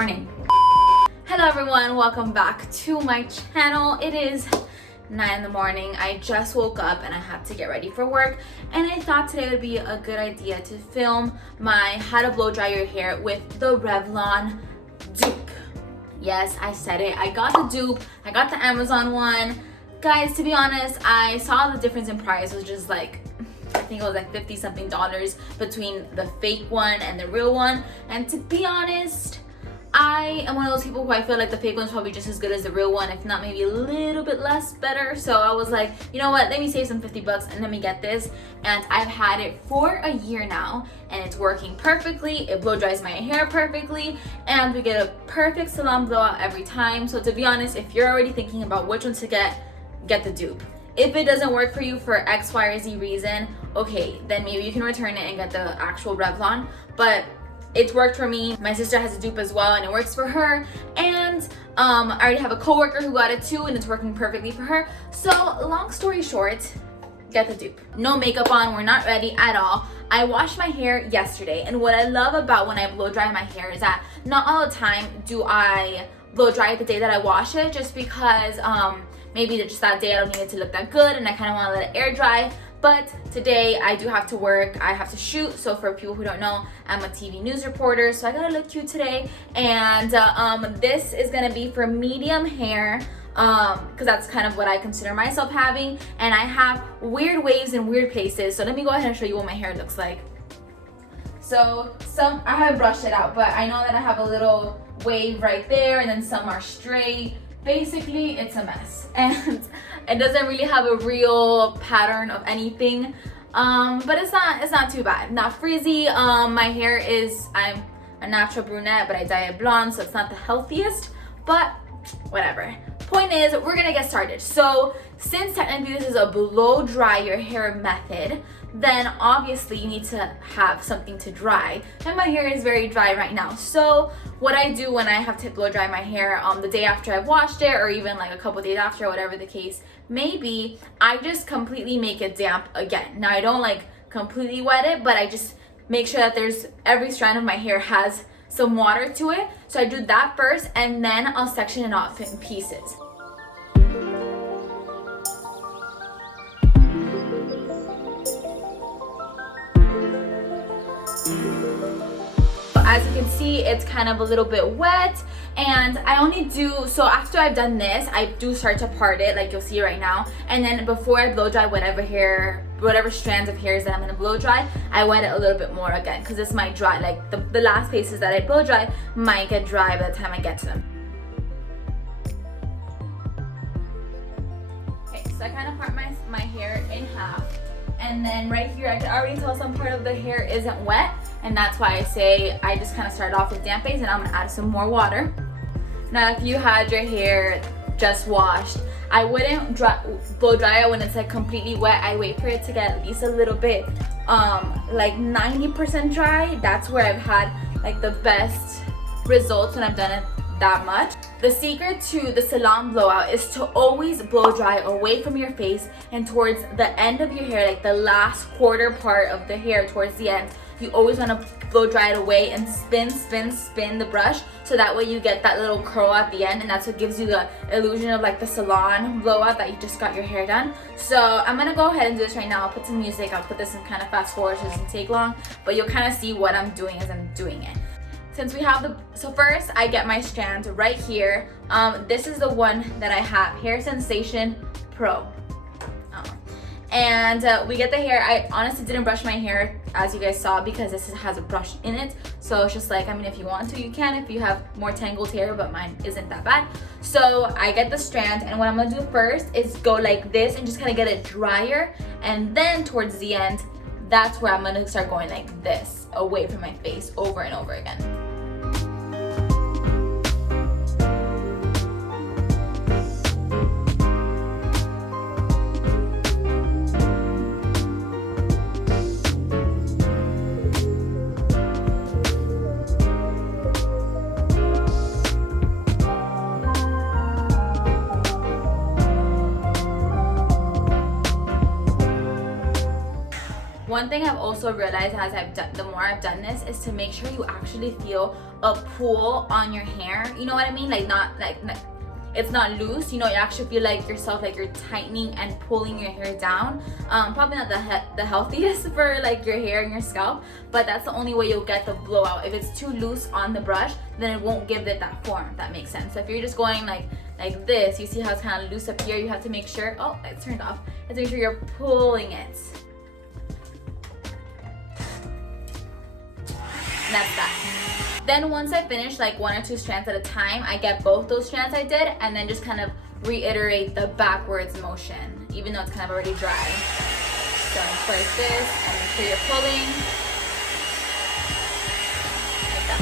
morning. Hello everyone, welcome back to my channel. It is 9 in the morning. I just woke up and I had to get ready for work, and I thought today would be a good idea to film my how to blow dry your hair with the Revlon Dupe. Yes, I said it. I got the dupe. I got the Amazon one. Guys, to be honest, I saw the difference in price, which is like, I think it was like 50 something dollars between the fake one and the real one. And to be honest, I am one of those people who I feel like the fake one's probably just as good as the real one, if not maybe a little bit less better. So I was like, you know what, let me save some 50 bucks and let me get this. And I've had it for a year now and it's working perfectly. It blow dries my hair perfectly and we get a perfect salon blowout every time. So to be honest, if you're already thinking about which one to get the dupe. If it doesn't work for you for X, Y, or Z reason, okay, then maybe you can return it and get the actual Revlon. But it's worked for me. My sister has a dupe as well and it works for her. And I already have a coworker who got it too and it's working perfectly for her. So long story short, get the dupe. No makeup on, we're not ready at all. I washed my hair yesterday, and what I love about when I blow dry my hair is that not all the time do I blow dry it the day that I wash it, just because maybe just that day I don't need it to look that good and I kind of want to let it air dry. But today I do have to work, I have to shoot. So for people who don't know, I'm a TV news reporter, so I gotta look cute today. And this is gonna be for medium hair, because that's kind of what I consider myself having. And I have weird waves in weird places. So let me go ahead and show you what my hair looks like. So I haven't brushed it out, but I know that I have a little wave right there and then some are straight. Basically, it's a mess and it doesn't really have a real pattern of anything, but it's not too bad, not frizzy. My hair is, I'm a natural brunette, but I dye it blonde, so it's not the healthiest, but whatever. Point is, we're gonna get started. So since technically this is a blow dry your hair method, then obviously you need to have something to dry, and my hair is very dry right now. So what I do when I have to blow dry my hair the day after I've washed it, or even like a couple days after, whatever the case may be, I just completely make it damp again. Now I don't like completely wet it, but I just make sure that every strand of my hair has some water to it. So I do that first, and then I'll section it off in pieces. As you can see, it's kind of a little bit wet, and I only do, so after I've done this, I do start to part it like you'll see right now, and then before I blow dry whatever strands of hairs that I'm gonna blow dry, I wet it a little bit more again, because this might dry, like the last places that I blow dry might get dry by the time I get to them. Okay, so I kind of part my hair in half, and then right here I can already tell some part of the hair isn't wet, and that's why I say I just kind of start off with damp base, and I'm gonna add some more water. Now if you had your hair just washed, I wouldn't blow dry it when it's like completely wet. I wait for it to get at least a little bit like 90% dry. That's where I've had like the best results when I've done it that much. The secret to the salon blowout is to always blow dry away from your face and towards the end of your hair, like the last quarter part of the hair towards the end. You always want to blow dry it away and spin the brush, so that way you get that little curl at the end, and that's what gives you the illusion of like the salon blowout that you just got your hair done. So I'm gonna go ahead and do this right now. I'll put some music, I'll put this in kind of fast forward so it doesn't take long, but you'll kind of see what I'm doing as I'm doing it. Since we have so first I get my strand right here. This is the one that I have, Hair Sensation Pro. And we get the hair. I honestly didn't brush my hair, as you guys saw, because this has a brush in it. So it's just like, I mean, if you want to, you can, if you have more tangled hair, but mine isn't that bad. So I get the strand, and what I'm gonna do first is go like this and just kind of get it drier. And then towards the end, that's where I'm gonna start going like this, away from my face, over and over again. One thing I've also realized as the more I've done this, is to make sure you actually feel a pull on your hair. You know what I mean? Like not like it's not loose, you know, you actually feel like yourself, like you're tightening and pulling your hair down. Probably not the healthiest for like your hair and your scalp, but that's the only way you'll get the blowout. If it's too loose on the brush, then it won't give it that form, if that makes sense. So if you're just going like this, you see how it's kind of loose up here, you have to make sure, oh, it's turned off. You have to make sure you're pulling it. And that's that. Then once I finish like 1 or 2 strands at a time, I get both those strands I did and then just kind of reiterate the backwards motion, even though it's kind of already dry. So just like this, and make sure you're pulling. Like that.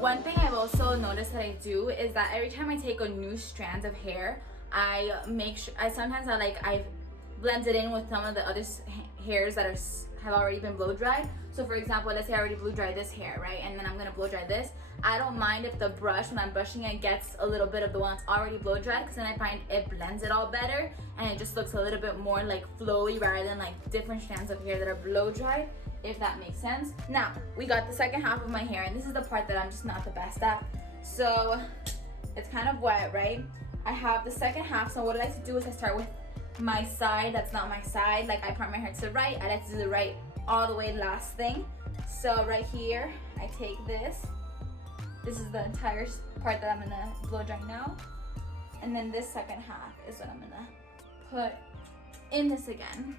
One thing I've also noticed that I do is that every time I take a new strand of hair, I make sure, sometimes I blend it in with some of the other hairs that have already been blow dried. So for example, let's say I already blow dried this hair, right? And then I'm gonna blow dry this. I don't mind if the brush, when I'm brushing it, gets a little bit of the one that's already blow dried, because then I find it blends it all better and it just looks a little bit more like flowy rather than like different strands of hair that are blow dried, if that makes sense. Now, we got the second half of my hair, and this is the part that I'm just not the best at. So it's kind of wet, right? I have the second half, so what I like to do is I start with my side that's not my side. Like I part my hair to the right, I like to do the right all the way last thing. So right here, I take this. This is the entire part that I'm gonna blow dry now. And then this second half is what I'm gonna put in this again,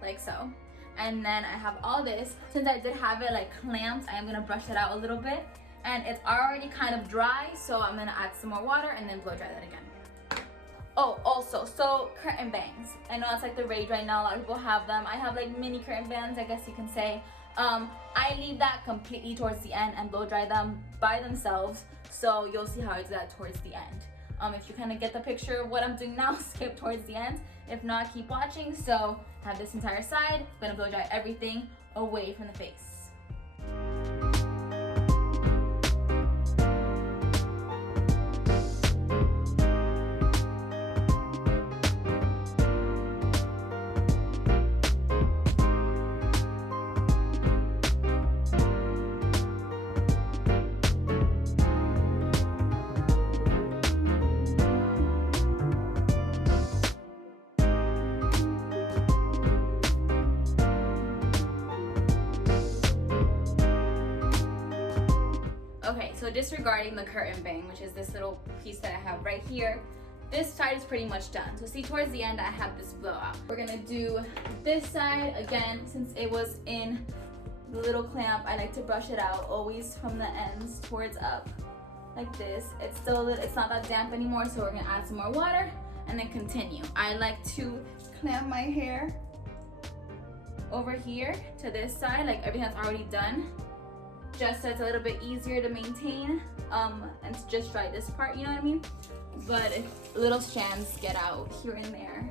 like so. And then I have all this. Since I did have it like clamped, I am gonna brush it out a little bit. And it's already kind of dry, so I'm gonna add some more water and then blow dry that again. Oh, also, so curtain bangs. I know it's like the rage right now, a lot of people have them. I have like mini curtain bangs, I guess you can say. I leave that completely towards the end and blow dry them by themselves. So you'll see how I do that towards the end. If you kind of get the picture of what I'm doing now, skip towards the end. If not, keep watching. So I have this entire side, I'm gonna blow dry everything away from the face. Okay, so disregarding the curtain bang, which is this little piece that I have right here, this side is pretty much done. So see, towards the end, I have this blowout. We're gonna do this side again. Since it was in the little clamp, I like to brush it out always from the ends towards up, like this. It's still it's not that damp anymore, so we're gonna add some more water and then continue. I like to clamp my hair over here to this side, like everything that's already done, just so it's a little bit easier to maintain and to just dry this part, you know what I mean? But if little strands get out here and there,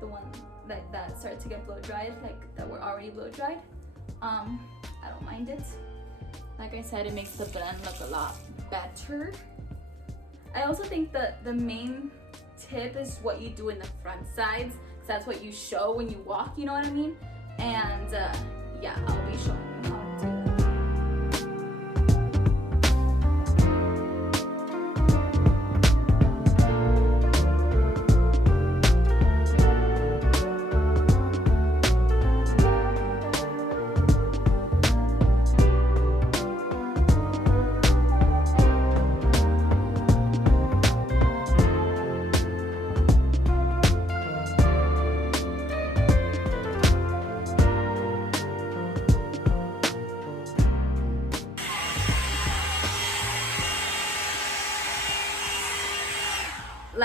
the one that start to get blow dried, like that were already blow dried, I don't mind it. Like I said, it makes the blend look a lot better. I also think that the main tip is what you do in the front sides, because that's what you show when you walk, you know what I mean? And yeah, I'll be showing you how to do that.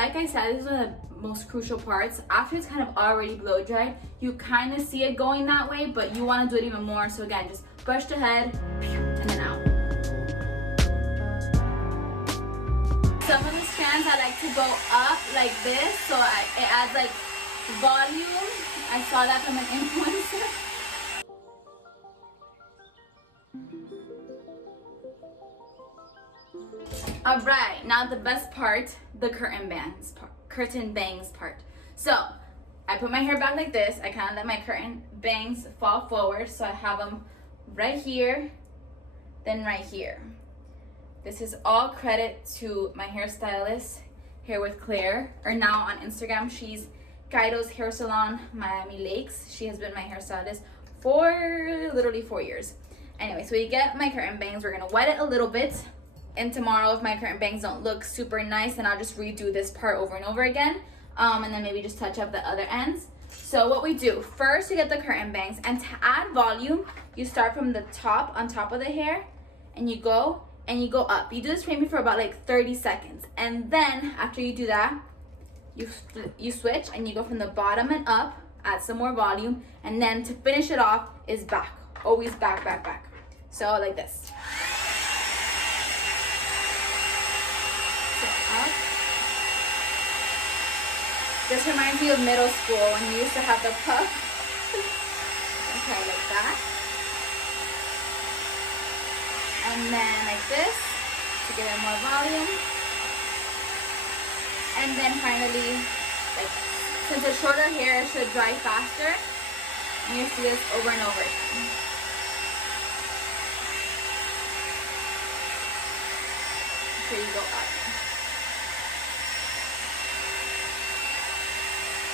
like I said, these are the most crucial parts. After it's kind of already blow dried, you kind of see it going that way, but you want to do it even more. So again, just brush the head and then out. Some of the strands I like to go up like this, so it adds like volume. I saw that from an influencer. All right, now the best part, the curtain bangs part. So I put my hair back like this. I kind of let my curtain bangs fall forward, so I have them right here, then right here. This is all credit to my hairstylist, Hair with Claire, or now on Instagram, she's Kaido's Hair Salon, Miami Lakes. She has been my hairstylist for literally 4 years. Anyway, so we get my curtain bangs. We're gonna wet it a little bit. And tomorrow, if my curtain bangs don't look super nice, then I'll just redo this part over and over again. And then maybe just touch up the other ends. So what we do, first you get the curtain bangs, and to add volume, you start from the top, on top of the hair, and you go up. You do this maybe for about like 30 seconds. And then after you do that, you switch and you go from the bottom and up, add some more volume, and then to finish it off is back. Always back, back, back. So like this. So up. This reminds me of middle school when you used to have the puff. Okay, like that. And then like this to give it more volume. And then finally, like, since it's shorter hair, it should dry faster. And you see this over and over again. So you go up.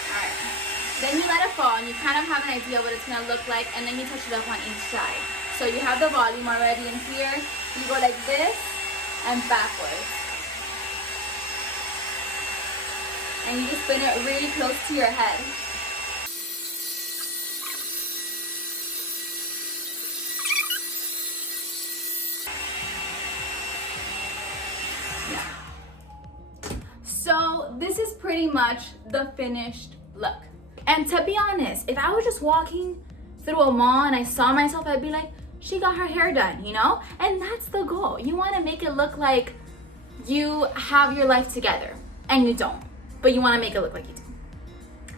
Alright. Then you let it fall and you kind of have an idea what it's going to look like, and then you touch it up on each side. So you have the volume already in here. You go like this and backwards. And you just spin it really close to your head. Yeah. So this is pretty much the finished look. And to be honest, if I was just walking through a mall and I saw myself, I'd be like, she got her hair done, you know? And that's the goal. You want to make it look like you have your life together, and you don't. But you want to make it look like you do.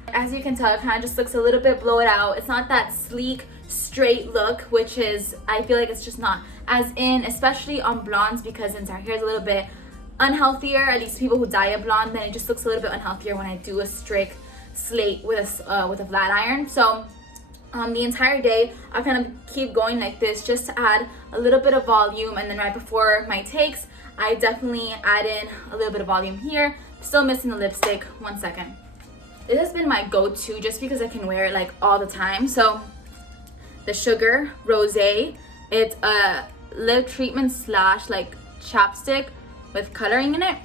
As you can tell, it kind of just looks a little bit blown out. It's not that sleek, straight look, which is, I feel like it's just not as in, especially on blondes, because since our hair is a little bit unhealthier, at least people who dye it blonde, then it just looks a little bit unhealthier when I do a straight slate with a flat iron. So the entire day, I kind of keep going like this just to add a little bit of volume, and then right before my takes, I definitely add in a little bit of volume here. Still missing the lipstick. 1 second. This has been my go-to just because I can wear it like all the time. So the Sugar Rosé, it's a lip treatment slash like chapstick with coloring in it.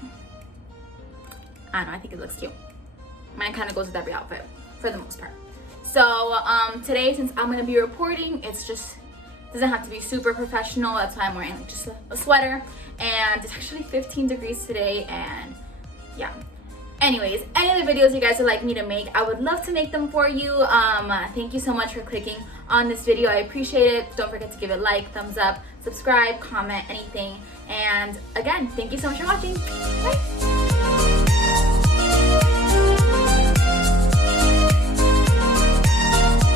I don't know, I think it looks cute. Mine kind of goes with every outfit for the most part. So today, since I'm gonna be reporting, it's just doesn't have to be super professional. That's why I'm wearing like just a sweater, and it's actually 15 degrees today, and yeah. Anyways, any of the videos you guys would like me to make, I would love to make them for you. Thank you so much for clicking on this video. I appreciate it. Don't forget to give it a like, thumbs up, subscribe, comment, anything. And again, thank you so much for watching. Bye.